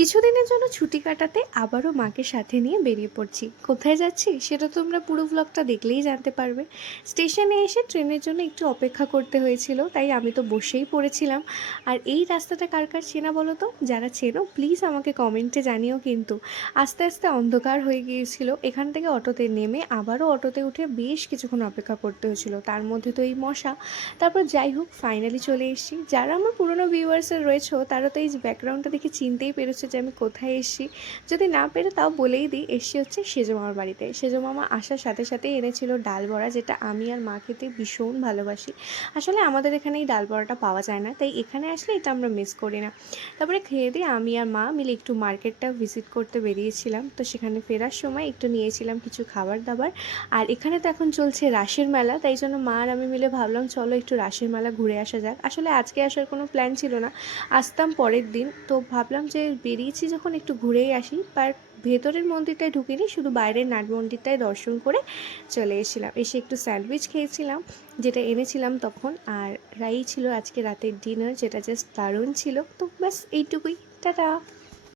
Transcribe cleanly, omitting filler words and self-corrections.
কিছুদিনের জন্য ছুটি কাটাতে আবারও মাকে সাথে নিয়ে বেরিয়ে পড়ছি। কোথায় যাচ্ছি সেটা তোমরা পুরো ব্লগটা দেখলেই জানতে পারবে। স্টেশনে এসে ট্রেনের জন্য একটু অপেক্ষা করতে হয়েছিল, তাই আমি তো বসেই পড়েছিলাম। আর এই রাস্তাটা কার কার চেনা বলো তো? যারা চেনো প্লিজ আমাকে কমেন্টে জানিও। কিন্তু আস্তে আস্তে অন্ধকার হয়ে গিয়েছিল। এখান থেকে অটোতে নেমে আবারও অটোতে উঠে বেশ কিছুক্ষণ অপেক্ষা করতে হয়েছিল, তার মধ্যে তো এই মশা। তারপর যাই হোক, ফাইনালি চলে এসেছি। যারা আমার পুরনো ভিউয়ার্সের রয়েছে তারা তো এই ব্যাকগ্রাউন্ডটা দেখে চিনতেই পেরেছে যে আমি কোথায় এসেছি। যদি না পেরে তাও বলেই দিই, এসেছি হচ্ছে সেজো মামার বাড়িতে। সেজো মামা আসার সাথে সাথেই এনেছিল ডাল বড়া, যেটা আমি আর মা খেতে ভীষণ ভালোবাসি। আসলে আমাদের এখানে এই ডাল বড়াটা পাওয়া যায় না, তাই এখানে আসলে এটা আমরা মিস করি না। তারপরে খেয়ে দিয়ে আমি আর মা মিলে একটু মার্কেটটা ভিজিট করতে বেরিয়েছিলাম। তো সেখানে ফেরার সময় একটু নিয়েছিলাম কিছু খাবার দাবার। আর এখানে তো এখন চলছে রাসের মেলা, তাই জন্য মা আর আমি মিলে ভাবলাম চলো একটু রাসের মেলা ঘুরে আসা যাক। আসলে আজকে আসার কোনো প্ল্যান ছিল না, আসতাম পরের দিন। তো ভাবলাম যে বেরিয়েছি যখন একটু ঘুরেই আসি। বাট ভেতরের মন্দিরটায় ঢুকিনি, শুধু বাইরের নাট মন্দিরটায় দর্শন করে চলে এসেছিলাম। এসে একটু স্যান্ডউইচ খেয়েছিলাম, যেটা এনেছিলাম তখন। আর রাই ছিল আজকে রাতের ডিনার, যেটা জাস্ট দারুণ ছিল। তো ব্যাস এইটুকুই। টাটা।